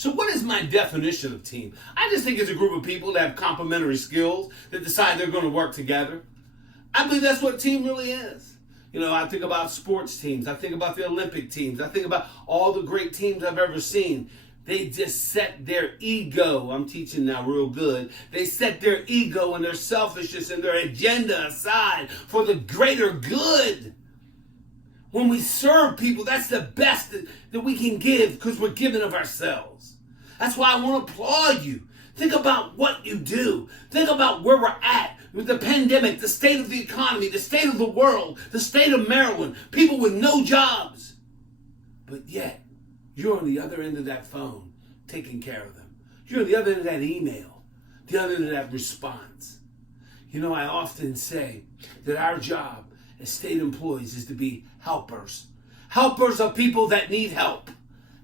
So what is my definition of team? I just think it's a group of people that have complementary skills that decide they're going to work together. I believe that's what a team really is. I think about sports teams. I think about the Olympic teams. I think about all the great teams I've ever seen. They just set their ego, I'm teaching now real good, they set their ego and their selfishness and their agenda aside for the greater good. When we serve people, that's the best that we can give because we're giving of ourselves. That's why I want to applaud you. Think about what you do. Think about where we're at with the pandemic, the state of the economy, the state of the world, the state of Maryland, people with no jobs. But yet, you're on the other end of that phone, taking care of them. You're on the other end of that email, the other end of that response. I often say that our job as state employees is to be helpers. Helpers of people that need help.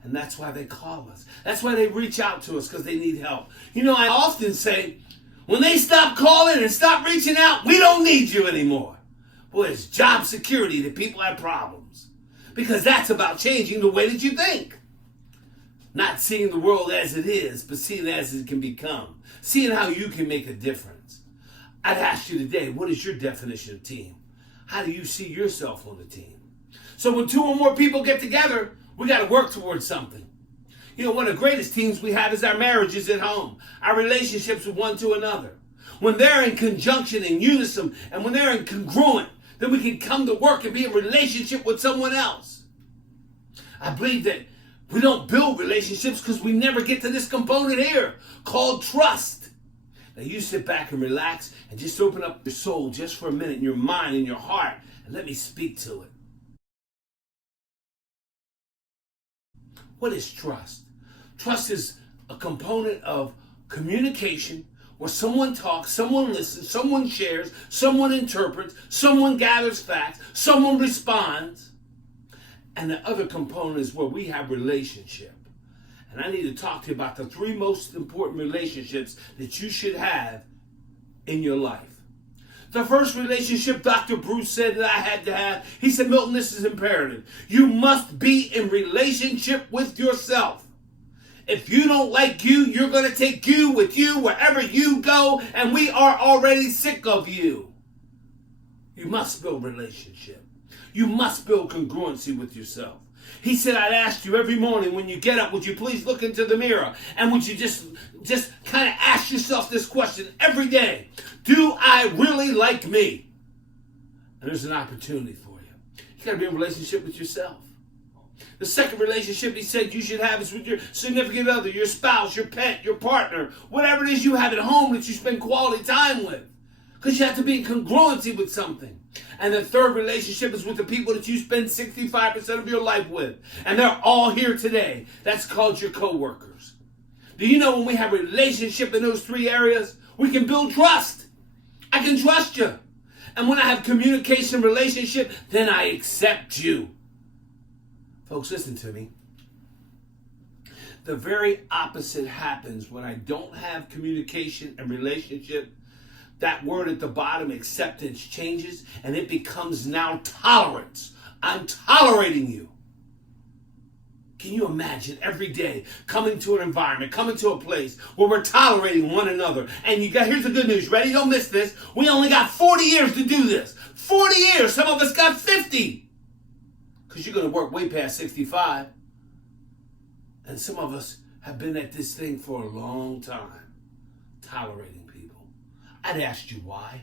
And that's why they call us. That's why they reach out to us, because they need help. I often say, when they stop calling and stop reaching out, we don't need you anymore. Boy, it's job security that people have problems. Because that's about changing the way that you think. Not seeing the world as it is, but seeing it as it can become. Seeing how you can make a difference. I'd ask you today, what is your definition of team? How do you see yourself on the team? So when 2 or more people get together, we got to work towards something. One of the greatest teams we have is our marriages at home, our relationships with one to another. When they're in conjunction, in unison, and when they're in congruent, then we can come to work and be in relationship with someone else. I believe that we don't build relationships because we never get to this component here called trust. Now you sit back and relax and just open up your soul just for a minute, in your mind and your heart, and let me speak to it. What is trust? Trust is a component of communication where someone talks, someone listens, someone shares, someone interprets, someone gathers facts, someone responds. And the other component is where we have relationship. And I need to talk to you about the 3 most important relationships that you should have in your life. The first relationship Dr. Bruce said that I had to have, he said, Milton, this is imperative. You must be in relationship with yourself. If you don't like you, you're going to take you with you wherever you go, and we are already sick of you. You must build relationship. You must build congruency with yourself. He said, I'd ask you every morning when you get up, would you please look into the mirror? And would you just kind of ask yourself this question every day? Do I really like me? And there's an opportunity for you. You got to be in a relationship with yourself. The second relationship he said you should have is with your significant other, your spouse, your pet, your partner, whatever it is you have at home that you spend quality time with. Because you have to be in congruency with something. And the third relationship is with the people that you spend 65% of your life with. And they're all here today. That's called your coworkers. Do you know when we have a relationship in those 3 areas, we can build trust. I can trust you. And when I have communication relationship, then I accept you. Folks, listen to me. The very opposite happens when I don't have communication and relationship. That word at the bottom, acceptance, changes, and it becomes now tolerance. I'm tolerating you. Can you imagine every day coming to an environment, coming to a place where we're tolerating one another? And here's the good news. Ready? Don't miss this. We only got 40 years to do this. 40 years. Some of us got 50. Because you're going to work way past 65. And some of us have been at this thing for a long time, tolerating people. I'd ask you why.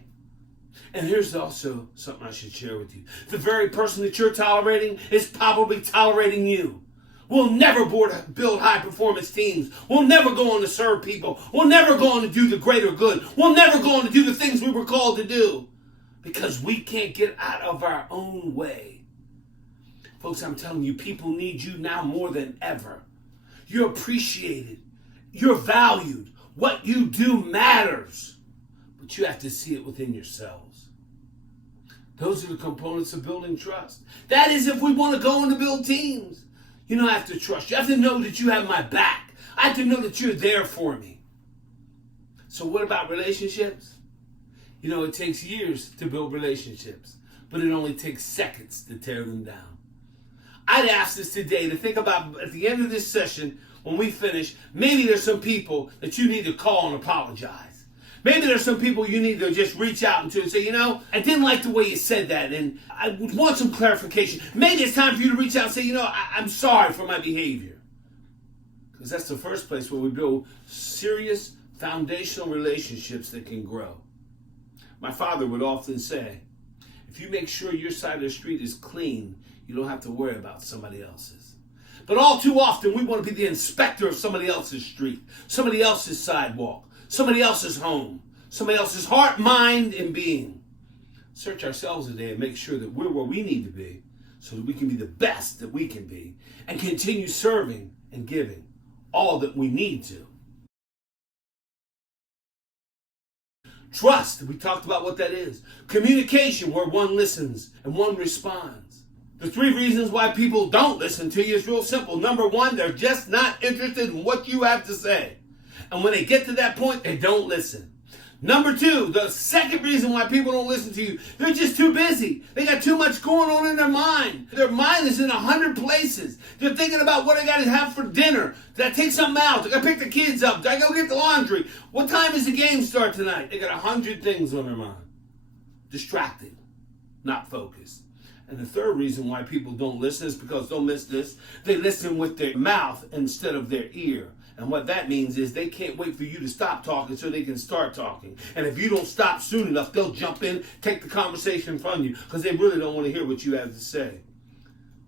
And here's also something I should share with you. The person that you're tolerating is probably tolerating you. We'll never build high-performance teams. We'll never go on to serve people. We'll never go on to do the greater good. We'll never go on to do the things we were called to do because we can't get out of our own way. Folks, I'm telling you, people need you now more than ever. You're appreciated. You're valued. What you do matters. But you have to see it within yourselves. Those are the components of building trust. That is if we want to go on to build teams. I have to trust you. I have to know that you have my back. I have to know that you're there for me. So what about relationships? It takes years to build relationships, but it only takes seconds to tear them down. I'd ask this today to think about at the end of this session, when we finish, maybe there's some people that you need to call and apologize. Maybe there's some people you need to just reach out to and say, I didn't like the way you said that, and I would want some clarification. Maybe it's time for you to reach out and say, I'm sorry for my behavior. Because that's the first place where we build serious foundational relationships that can grow. My father would often say, if you make sure your side of the street is clean, you don't have to worry about somebody else's. But all too often, we want to be the inspector of somebody else's street, somebody else's sidewalk, somebody else's home, somebody else's heart, mind, and being. Search ourselves today and make sure that we're where we need to be so that we can be the best that we can be and continue serving and giving all that we need to. Trust, we talked about what that is. Communication, where one listens and one responds. The 3 reasons why people don't listen to you is real simple. Number 1, they're just not interested in what you have to say. And when they get to that point, they don't listen. Number 2, the second reason why people don't listen to you, they're just too busy. They got too much going on in their mind. Their mind is in 100 places. They're thinking about what I got to have for dinner. Did I take something out? Did I pick the kids up? Did I go get the laundry? What time does the game start tonight? They got 100 things on their mind. Distracted, not focused. And the third reason why people don't listen is because, don't miss this, they listen with their mouth instead of their ear. And what that means is they can't wait for you to stop talking so they can start talking. And if you don't stop soon enough, they'll jump in, take the conversation from you because they really don't want to hear what you have to say.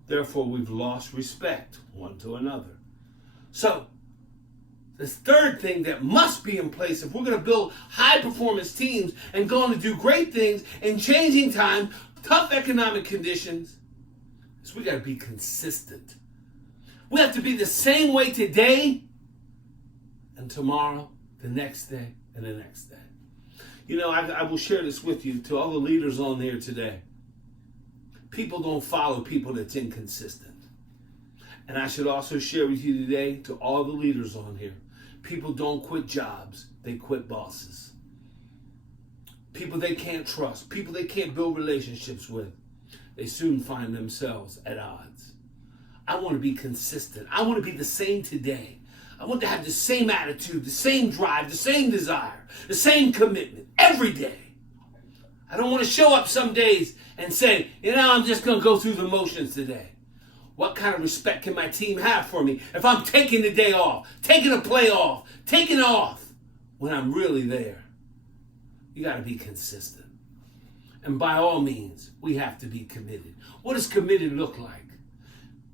Therefore, we've lost respect one to another. So, the third thing that must be in place if we're going to build high-performance teams and going to do great things in changing times, tough economic conditions, is we got to be consistent. We have to be the same way today and tomorrow, the next day, and the next day. I will share this with you to all the leaders on there today. People don't follow people that's inconsistent. And I should also share with you today to all the leaders on here. People don't quit jobs, they quit bosses. People they can't trust, people they can't build relationships with, they soon find themselves at odds. I want to be consistent. I want to be the same today. I want to have the same attitude, the same drive, the same desire, the same commitment every day. I don't want to show up some days and say, I'm just going to go through the motions today. What kind of respect can my team have for me if I'm taking the day off, taking a play off, taking off when I'm really there? You got to be consistent. And by all means, we have to be committed. What does committed look like?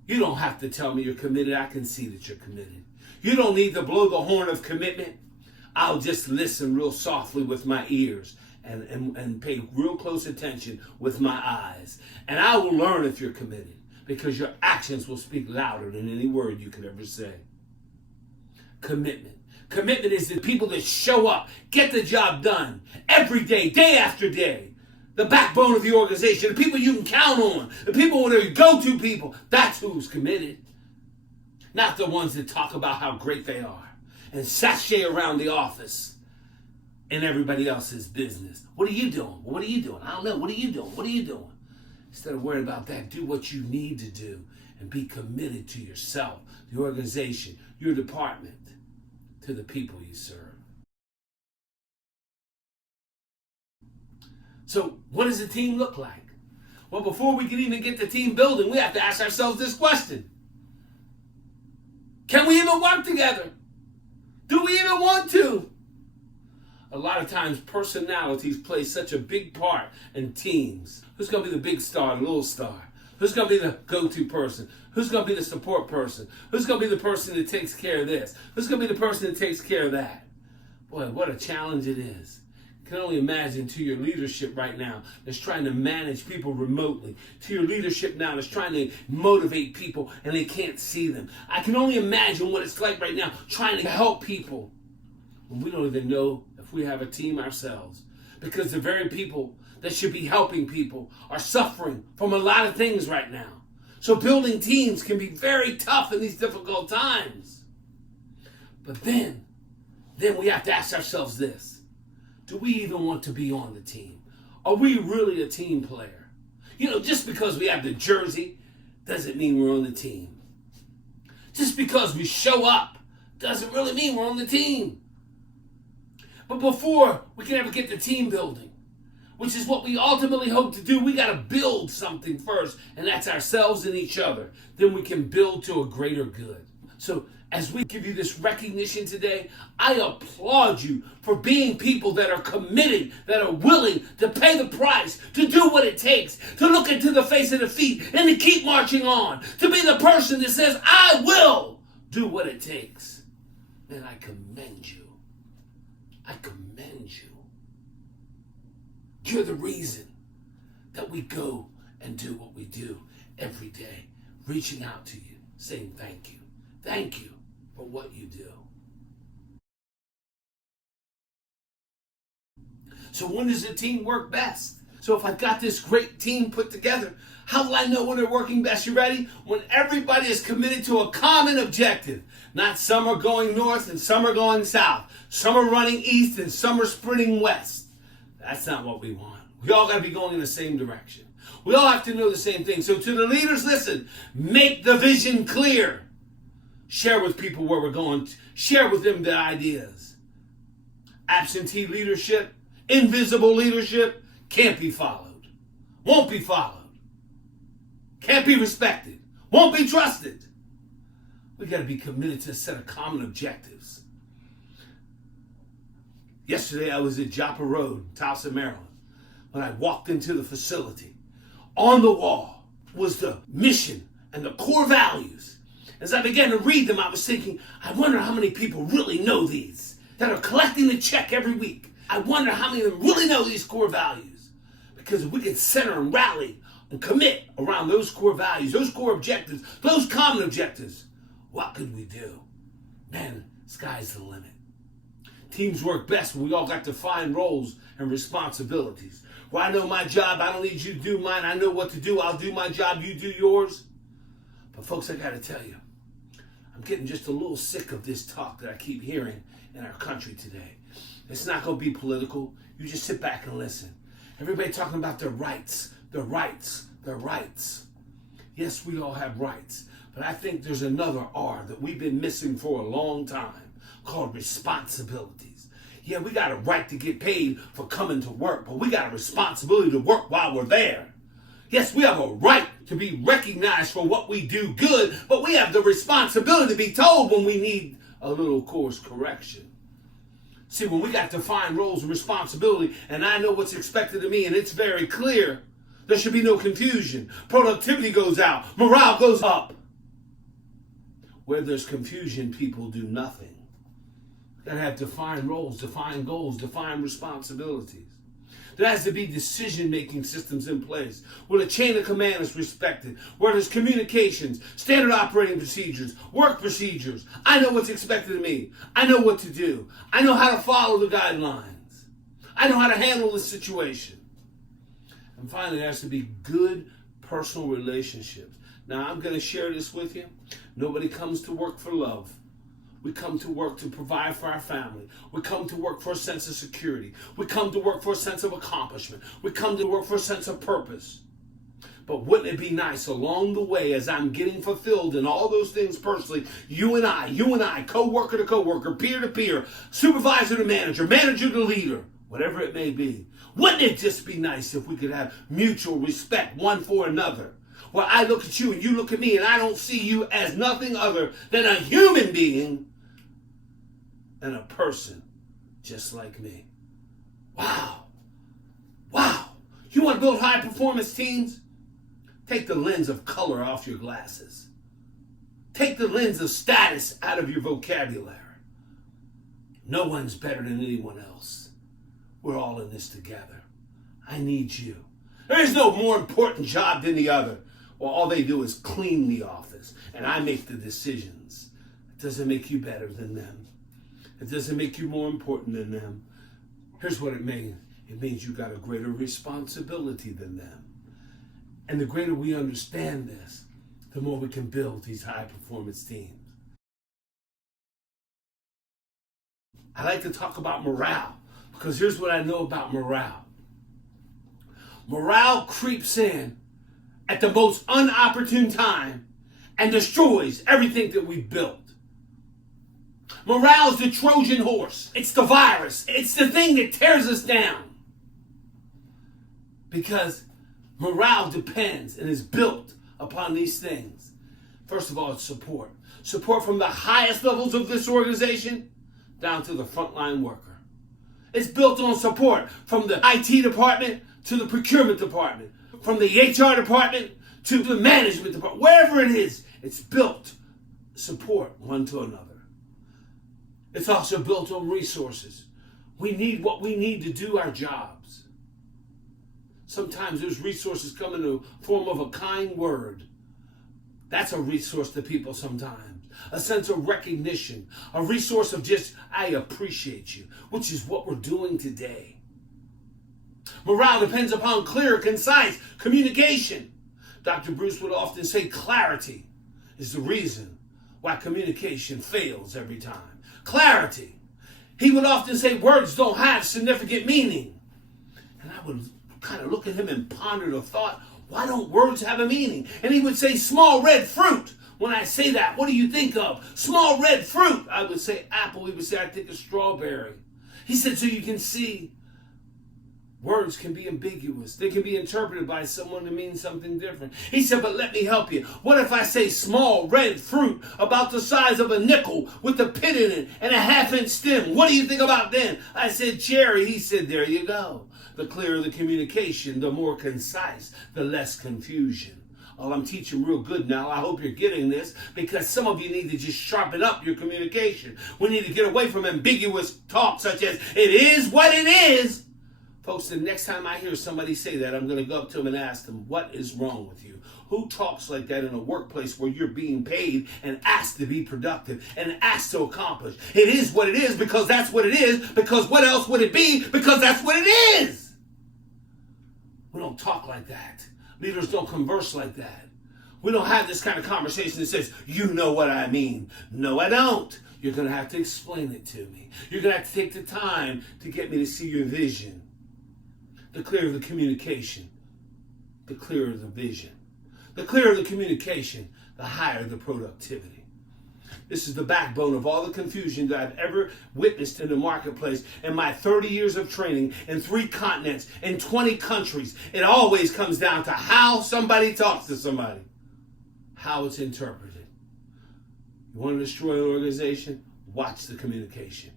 You don't have to tell me you're committed. I can see that you're committed. You don't need to blow the horn of commitment. I'll just listen real softly with my ears and pay real close attention with my eyes. And I will learn if you're committed because your actions will speak louder than any word you could ever say. Commitment. Commitment is the people that show up, get the job done every day, day after day. The backbone of the organization, the people you can count on, the people that are your go-to people. That's who's committed. Not the ones that talk about how great they are and sashay around the office in everybody else's business. What are you doing? What are you doing? I don't know. What are you doing? What are you doing? Instead of worrying about that, do what you need to do and be committed to yourself, the organization, your department, to the people you serve. So what does a team look like? Well, before we can even get the team building, we have to ask ourselves this question. Can we even work together? Do we even want to? A lot of times personalities play such a big part in teams. Who's going to be the big star, the little star? Who's going to be the go-to person? Who's going to be the support person? Who's going to be the person that takes care of this? Who's going to be the person that takes care of that? Boy, what a challenge it is. I can only imagine to your leadership right now that's trying to manage people remotely, to your leadership now that's trying to motivate people and they can't see them. I can only imagine what it's like right now trying to help people when we don't even know if we have a team ourselves, because the very people that should be helping people are suffering from a lot of things right now. So building teams can be very tough in these difficult times. But then we have to ask ourselves this. Do we even want to be on the team? Are we really a team player? Just because we have the jersey doesn't mean we're on the team. Just because we show up doesn't really mean we're on the team. But before we can ever get to team building, which is what we ultimately hope to do, we got to build something first, and that's ourselves and each other. Then we can build to a greater good. So as we give you this recognition today, I applaud you for being people that are committed, that are willing to pay the price, to do what it takes, to look into the face of defeat and to keep marching on, to be the person that says, I will do what it takes. And I commend you. I commend you. You're the reason that we go and do what we do every day, reaching out to you, saying thank you. Thank you for what you do. So when does the team work best? So if I've got this great team put together, how will I know when they're working best? You ready? When everybody is committed to a common objective. Not some are going north and some are going south. Some are running east and some are sprinting west. That's not what we want. We all got to be going in the same direction. We all have to know the same thing. So to the leaders, listen, make the vision clear. Share with people where we're going. Share with them the ideas. Absentee leadership, invisible leadership, can't be followed. Won't be followed. Can't be respected. Won't be trusted. We got to be committed to a set of common objectives. Yesterday I was at Joppa Road, Towson, Maryland. When I walked into the facility, on the wall was the mission and the core values. As I began to read them, I was thinking, I wonder how many people really know these, that are collecting the check every week. I wonder how many of them really know these core values. Because if we could center and rally and commit around those core values, those core objectives, those common objectives, what could we do? Man, sky's the limit. Teams work best when we all got defined roles and responsibilities. Well, I know my job, I don't need you to do mine. I know what to do, I'll do my job, you do yours. But folks, I gotta tell you, I'm getting just a little sick of this talk that I keep hearing in our country today. It's not gonna be political. You just sit back and listen. Everybody talking about their rights, their rights, their rights. Yes, we all have rights, but I think there's another R that we've been missing for a long time, called responsibilities. Yeah, we got a right to get paid for coming to work, but we got a responsibility to work while we're there. Yes, we have a right to be recognized for what we do good, but we have the responsibility to be told when we need a little course correction. See, when we got defined roles and responsibility, and I know what's expected of me, and it's very clear, there should be no confusion. Productivity goes out, morale goes up. Where there's confusion, people do nothing. That have defined roles, defined goals, defined responsibilities. There has to be decision-making systems in place where the chain of command is respected, where there's communications, standard operating procedures, work procedures. I know what's expected of me. I know what to do. I know how to follow the guidelines. I know how to handle the situation. And finally, there has to be good personal relationships. Now, I'm going to share this with you. Nobody comes to work for love. We come to work to provide for our family. We come to work for a sense of security. We come to work for a sense of accomplishment. We come to work for a sense of purpose. But wouldn't it be nice along the way, as I'm getting fulfilled in all those things personally, you and I, co-worker to co-worker, peer to peer, supervisor to manager, manager to leader, whatever it may be. Wouldn't it just be nice if we could have mutual respect one for another? Where I look at you and you look at me and I don't see you as nothing other than a human being and a person just like me. Wow. Wow. You want to build high performance teams? Take the lens of color off your glasses. Take the lens of status out of your vocabulary. No one's better than anyone else. We're all in this together. I need you. There is no more important job than the other. Well, all they do is clean the office, and I make the decisions. It doesn't make you better than them. It doesn't make you more important than them. Here's what it means. It means you got a greater responsibility than them. And the greater we understand this, the more we can build these high-performance teams. I like to talk about morale, because here's what I know about morale. Morale creeps in at the most unopportune time and destroys everything that we built. Morale is the Trojan horse. It's the virus. It's the thing that tears us down. Because morale depends and is built upon these things. First of all, it's support. Support from the highest levels of this organization down to the frontline worker. It's built on support from the IT department to the procurement department, from the HR department to the management department. Wherever it is, it's built support one to another. It's also built on resources. We need what we need to do our jobs. Sometimes those resources come in the form of a kind word. That's a resource to people sometimes. A sense of recognition. A resource of just, I appreciate you, which is what we're doing today. Morale depends upon clear, concise communication. Dr. Bruce would often say clarity is the reason why communication fails every time. Clarity. He would often say words don't have significant meaning. And I would kind of look at him and ponder the thought, why don't words have a meaning? And he would say small red fruit. When I say that, what do you think of? Small red fruit. I would say apple. He would say, I think of strawberry. He said, so you can see words can be ambiguous. They can be interpreted by someone to mean something different. He said, but let me help you. What if I say small red fruit about the size of a nickel with a pit in it and a half-inch stem? What do you think about then? I said, cherry. He said, there you go. The clearer the communication, the more concise, the less confusion. Oh, I'm teaching real good now. I hope you're getting this because some of you need to just sharpen up your communication. We need to get away from ambiguous talk such as, it is what it is. Folks, the next time I hear somebody say that, I'm going to go up to them and ask them, what is wrong with you? Who talks like that in a workplace where you're being paid and asked to be productive and asked to accomplish? It is what it is because that's what it is, because what else would it be? Because that's what it is. We don't talk like that. Leaders don't converse like that. We don't have this kind of conversation that says, you know what I mean. No, I don't. You're going to have to explain it to me. You're going to have to take the time to get me to see your vision. The clearer the communication, the clearer the vision. The clearer the communication, the higher the productivity. This is the backbone of all the confusion that I've ever witnessed in the marketplace in my 30 years of training in 3 continents, in 20 countries. It always comes down to how somebody talks to somebody, how it's interpreted. You want to destroy an organization? Watch the communication.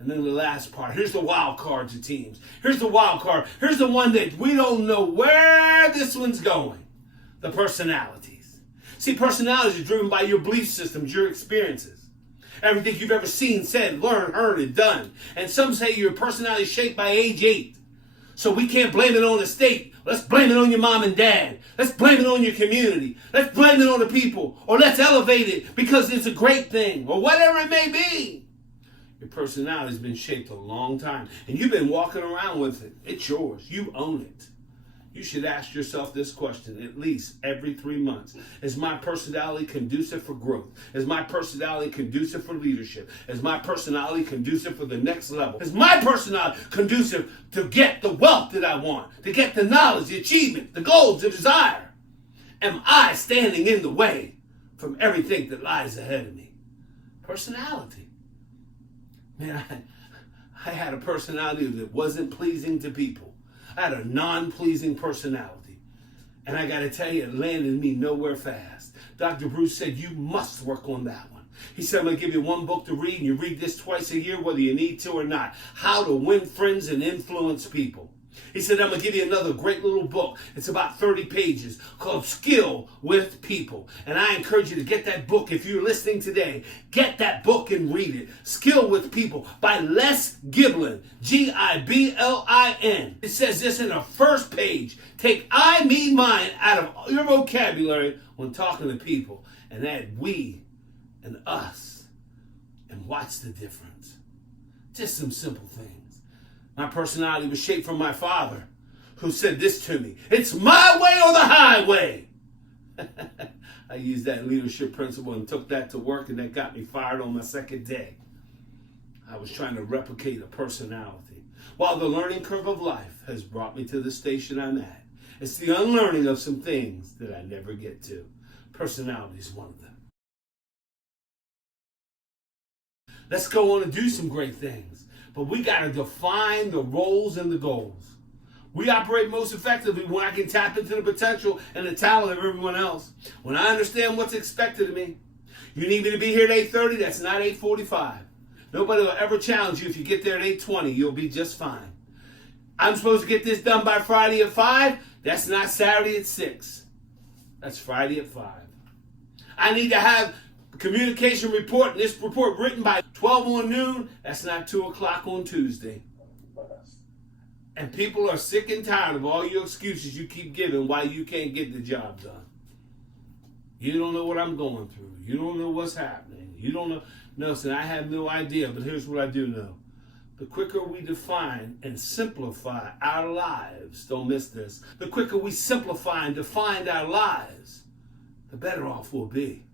And then the last part, here's the wild card to teams. Here's the wild card. Here's the one that we don't know where this one's going. The personalities. See, personalities are driven by your belief systems, your experiences. Everything you've ever seen, said, learned, heard, and done. And some say your personality is shaped by age 8. So we can't blame it on the state. Let's blame it on your mom and dad. Let's blame it on your community. Let's blame it on the people. Or let's elevate it because it's a great thing. Or whatever it may be. Your personality has been shaped a long time, and you've been walking around with it. It's yours. You own it. You should ask yourself this question at least every 3 months. Is my personality conducive for growth? Is my personality conducive for leadership? Is my personality conducive for the next level? Is my personality conducive to get the wealth that I want, to get the knowledge, the achievement, the goals, the desire? Am I standing in the way from everything that lies ahead of me? Personality. Man, I had a personality that wasn't pleasing to people. I had a non-pleasing personality. And I got to tell you, it landed me nowhere fast. Dr. Bruce said, you must work on that one. He said, I'm going to give you one book to read, and you read this twice a year, whether you need to or not. How to Win Friends and Influence People. He said, I'm going to give you another great little book. It's about 30 pages called Skill with People. And I encourage you to get that book. If you're listening today, get that book and read it. Skill with People by Les Giblin, Giblin. It says this in the first page. Take I, me, mine out of your vocabulary when talking to people and add we and us and watch the difference. Just some simple things. My personality was shaped from my father, who said this to me: it's my way or the highway. I used that leadership principle and took that to work, and that got me fired on my second day. I was trying to replicate a personality. While the learning curve of life has brought me to the station I'm at, It's the unlearning of some things that I never get to. Personality is one of them. Let's go on and do some great things. But we got to define the roles and the goals. We operate most effectively when I can tap into the potential and the talent of everyone else. When I understand what's expected of me. You need me to be here at 8:30, that's not 8:45. Nobody will ever challenge you if you get there at 8:20. You'll be just fine. I'm supposed to get this done by Friday at 5. That's not Saturday at 6. That's Friday at 5. I need to have a communication report, and this report written by 12 on noon. That's not 2 o'clock on Tuesday. And people are sick and tired of all your excuses you keep giving why you can't get the job done. You don't know what I'm going through. You don't know what's happening. You don't know. No, so I have no idea, but here's what I do know. The quicker we define and simplify our lives, don't miss this, the quicker we simplify and define our lives, the better off we'll be.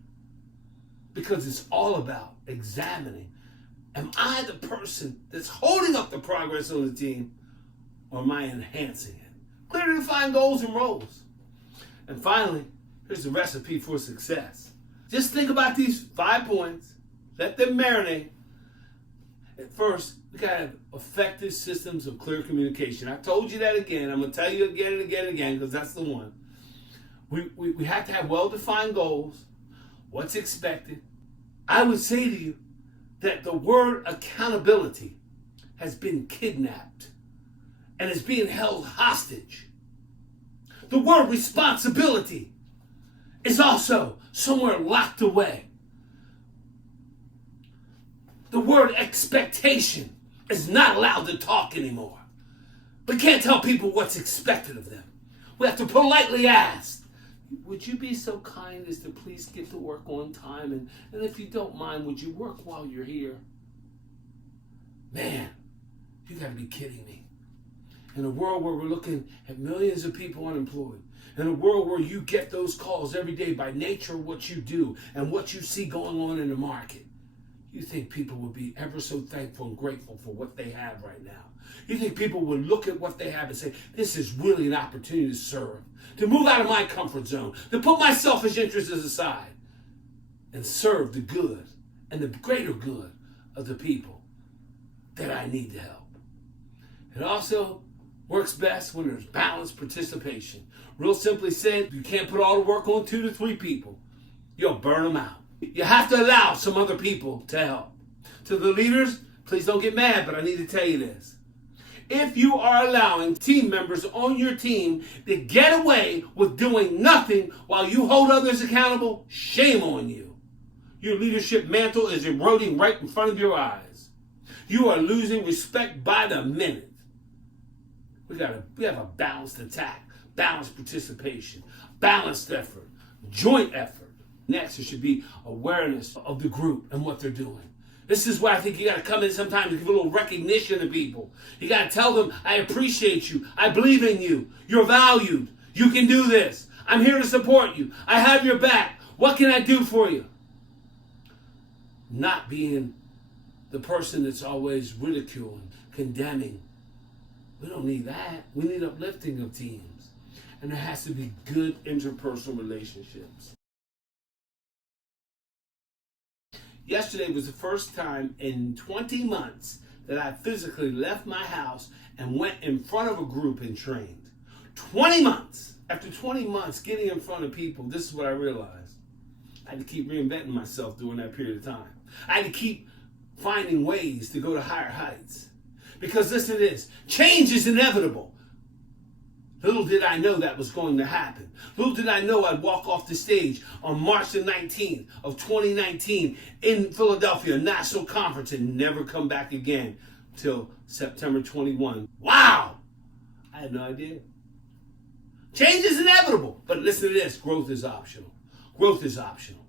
Because it's all about examining, am I the person that's holding up the progress on the team, or am I enhancing it? Clearly defined goals and roles. And finally, here's the recipe for success. Just think about these 5 points. Let them marinate. At first, we got to have effective systems of clear communication. I told you that again. I'm going to tell you again and again and again because that's the one. We have to have well-defined goals, what's expected. I would say to you that the word accountability has been kidnapped and is being held hostage. The word responsibility is also somewhere locked away. The word expectation is not allowed to talk anymore. We can't tell people what's expected of them. We have to politely ask, would you be so kind as to please get to work on time? And if you don't mind, would you work while you're here? Man, you got to be kidding me. In a world where we're looking at millions of people unemployed, in a world where you get those calls every day by nature of what you do and what you see going on in the market, you think people would be ever so thankful and grateful for what they have right now. You think people would look at what they have and say, this is really an opportunity to serve, to move out of my comfort zone, to put my selfish interests aside and serve the good and the greater good of the people that I need to help. It also works best when there's balanced participation. Real simply said, you can't put all the work on 2 to 3 people. You'll burn them out. You have to allow some other people to help. To the leaders, please don't get mad, but I need to tell you this. If you are allowing team members on your team to get away with doing nothing while you hold others accountable, shame on you. Your leadership mantle is eroding right in front of your eyes. You are losing respect by the minute. We have a balanced attack, balanced participation, balanced effort, joint effort. Next, there should be awareness of the group and what they're doing. This is where I think you got to come in sometimes and give a little recognition to people. You got to tell them, I appreciate you. I believe in you. You're valued. You can do this. I'm here to support you. I have your back. What can I do for you? Not being the person that's always ridiculing, condemning. We don't need that. We need uplifting of teams. And there has to be good interpersonal relationships. Yesterday was the first time in 20 months that I physically left my house and went in front of a group and trained. 20 months! After 20 months getting in front of people, this is what I realized. I had to keep reinventing myself during that period of time. I had to keep finding ways to go to higher heights. Because listen to this, change is inevitable. Little did I know that was going to happen. Little did I know I'd walk off the stage on March the 19th of 2019 in Philadelphia, National Conference, and never come back again till September 21. Wow! I had no idea. Change is inevitable. But listen to this, growth is optional. Growth is optional.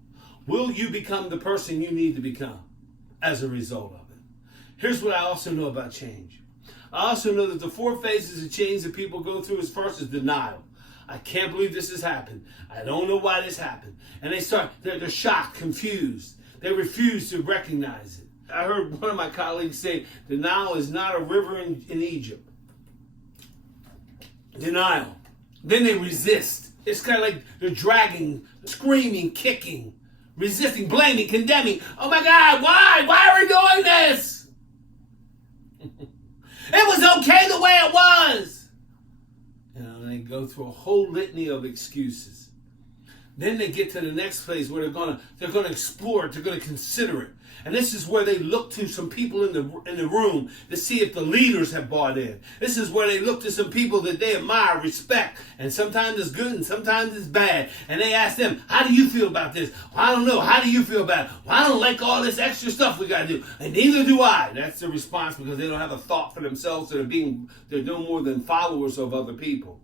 Will you become the person you need to become as a result of it? Here's what I also know about change. I also know that the 4 phases of change that people go through is first is denial. I can't believe this has happened. I don't know why this happened. And they're shocked, confused. They refuse to recognize it. I heard one of my colleagues say, denial is not a river in Egypt. Denial. Then they resist. It's kind of like they're dragging, screaming, kicking, resisting, blaming, condemning. Oh my God, why? Why are we doing this? It was okay the way it was. And they go through a whole litany of excuses. Then they get to the next place where they're gonna explore it, they're gonna consider it. And this is where they look to some people in the room to see if the leaders have bought in. This is where they look to some people that they admire, respect, and sometimes it's good and sometimes it's bad. And they ask them, how do you feel about this? Well, I don't know. How do you feel about it? Well, I don't like all this extra stuff we got to do. And neither do I. That's the response, because they don't have a thought for themselves. They're no more than followers of other people.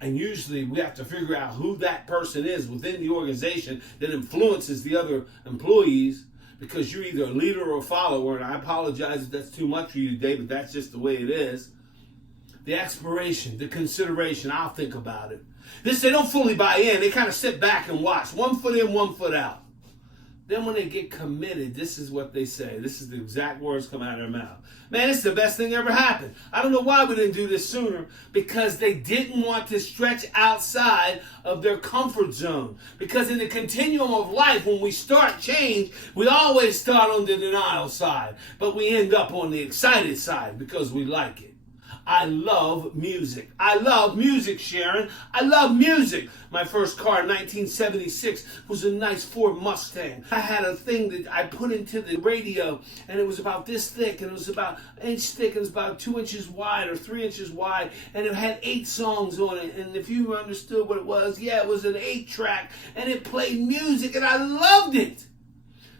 And usually we have to figure out who that person is within the organization that influences the other employees, because you're either a leader or a follower. And I apologize if that's too much for you today, but that's just the way it is. The exploration, the consideration, I'll think about it. They don't fully buy in. They kind of sit back and watch. 1 foot in, 1 foot out. Then when they get committed, this is what they say. This is the exact words come out of their mouth. Man, it's the best thing that ever happened. I don't know why we didn't do this sooner, because they didn't want to stretch outside of their comfort zone. Because in the continuum of life, when we start change, we always start on the denial side, but we end up on the excited side because we like it. I love music. I love music, Sharon. I love music. My first car in 1976 was a nice Ford Mustang. I had a thing that I put into the radio, and it was about this thick, and it was about an inch thick, and it was about 2 inches wide or 3 inches wide, and it had 8 songs on it. And if you understood what it was, yeah, it was an 8-track, and it played music, and I loved it.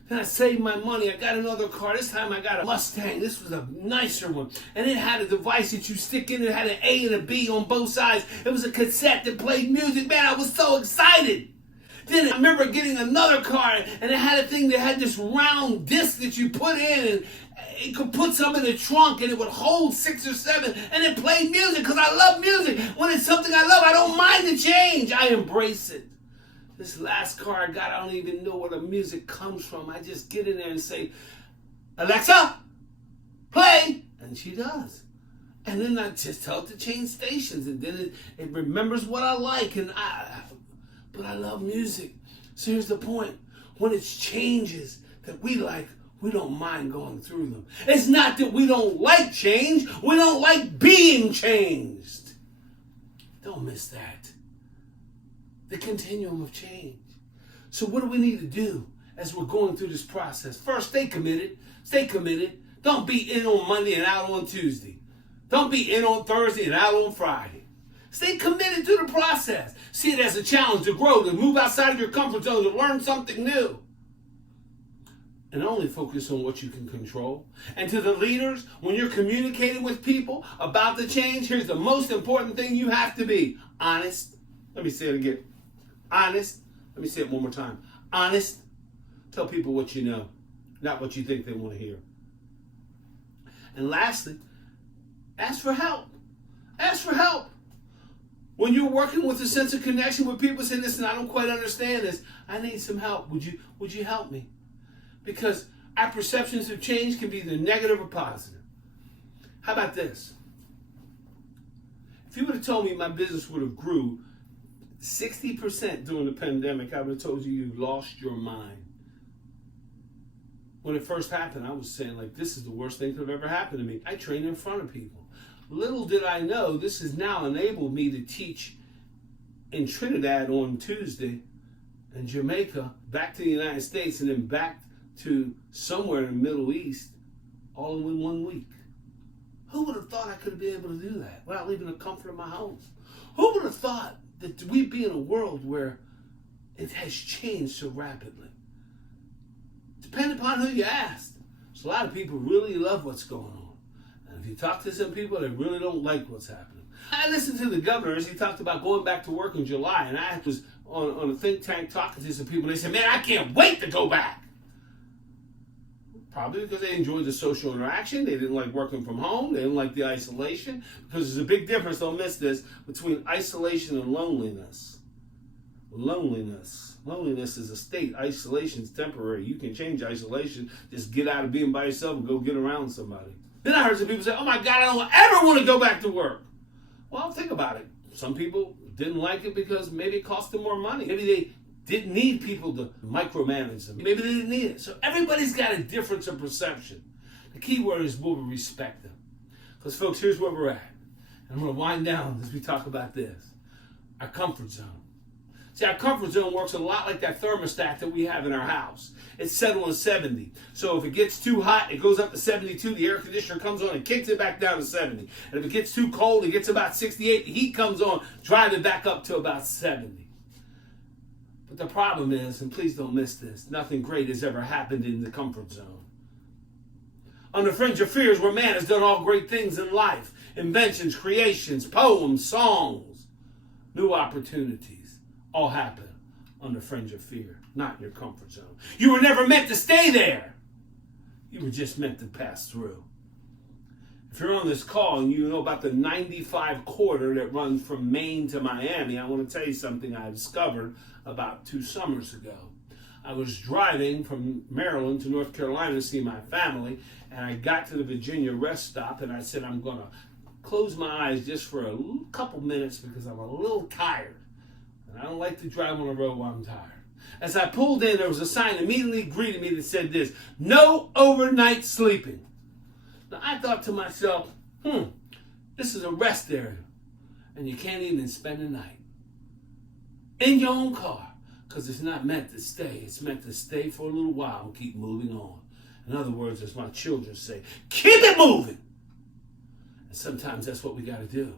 Then I saved my money. I got another car. This time I got a Mustang. This was a nicer one. And it had a device that you stick in. It had an A and a B on both sides. It was a cassette that played music. Man, I was so excited. Then I remember getting another car, and it had a thing that had this round disc that you put in, and it could put some in the trunk, and it would hold 6 or 7, and it played music, because I love music. When it's something I love, I don't mind the change. I embrace it. This last car I got, I don't even know where the music comes from. I just get in there and say, Alexa, play. And she does. And then I just tell it to change stations. And then it remembers what I like. But I love music. So here's the point. When it's changes that we like, we don't mind going through them. It's not that we don't like change. We don't like being changed. Don't miss that. The continuum of change. So what do we need to do as we're going through this process? First, stay committed. Stay committed. Don't be in on Monday and out on Tuesday. Don't be in on Thursday and out on Friday. Stay committed to the process. See it as a challenge to grow, to move outside of your comfort zone, to learn something new. And only focus on what you can control. And to the leaders, when you're communicating with people about the change, here's the most important thing you have to be: honest. Let me say it again. Honest. Let me say it one more time. Honest. Tell people what you know, not what you think they want to hear. And lastly, ask for help. Ask for help. When you're working with a sense of connection with people, say, listen, I don't quite understand this. I need some help. Would you help me? Because our perceptions of change can be either negative or positive. How about this? If you would have told me my business would have grew 60% during the pandemic, I would have told you lost your mind. When it first happened, I was saying, like, this is the worst thing that have ever happened to me. I train in front of people. Little did I know, this has now enabled me to teach in Trinidad on Tuesday, and Jamaica, back to the United States, and then back to somewhere in the Middle East, all in 1 week. Who would have thought I could be able to do that without leaving the comfort of my home? Who would have thought that we'd be in a world where it has changed so rapidly? Depending upon who you asked. So a lot of people really love what's going on. And if you talk to some people, they really don't like what's happening. I listened to the governor as he talked about going back to work in July, and I was on a think tank talking to some people, and they said, man, I can't wait to go back. Probably because they enjoyed the social interaction. They didn't like working from home. They didn't like the isolation. Because there's a big difference, don't miss this, between isolation and loneliness. Loneliness is a state. Isolation is temporary. You can change isolation. Just get out of being by yourself and go get around somebody. Then I heard some people say, oh my God, I don't ever want to go back to work. Well, think about it. Some people didn't like it because maybe it cost them more money. Maybe they didn't need people to micromanage them. Maybe they didn't need it. So everybody's got a difference of perception. The key word is will we respect them? Because folks, here's where we're at. And I'm going to wind down as we talk about this. Our comfort zone. See, our comfort zone works a lot like that thermostat that we have in our house. It's set on 70. So if it gets too hot, it goes up to 72. The air conditioner comes on and kicks it back down to 70. And if it gets too cold, it gets about 68. The heat comes on, drive it back up to about 70. But the problem is, and please don't miss this, nothing great has ever happened in the comfort zone. On the fringe of fears where man has done all great things in life, inventions, creations, poems, songs, new opportunities, all happen on the fringe of fear, not in your comfort zone. You were never meant to stay there. You were just meant to pass through. If you're on this call and you know about the 95 corridor that runs from Maine to Miami, I want to tell you something I discovered about 2 summers ago. I was driving from Maryland to North Carolina to see my family, and I got to the Virginia rest stop, and I said, I'm going to close my eyes just for a couple minutes because I'm a little tired. And I don't like to drive on the road while I'm tired. As I pulled in, there was a sign immediately greeted me that said this: no overnight sleeping. Now, I thought to myself, this is a rest area, and you can't even spend the night in your own car because it's not meant to stay. It's meant to stay for a little while and keep moving on. In other words, as my children say, keep it moving. And sometimes that's what we got to do.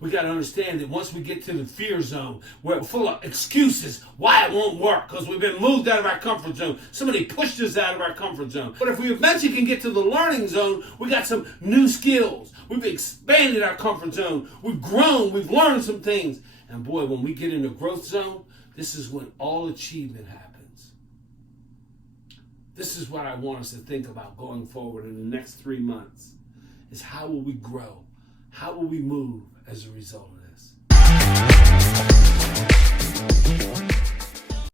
We got to understand that once we get to the fear zone, we're full of excuses why it won't work because we've been moved out of our comfort zone. Somebody pushed us out of our comfort zone. But if we eventually can get to the learning zone, we got some new skills. We've expanded our comfort zone. We've grown. We've learned some things. And boy, when we get in the growth zone, this is when all achievement happens. This is what I want us to think about going forward in the next 3 months, is how will we grow? How will we move as a result of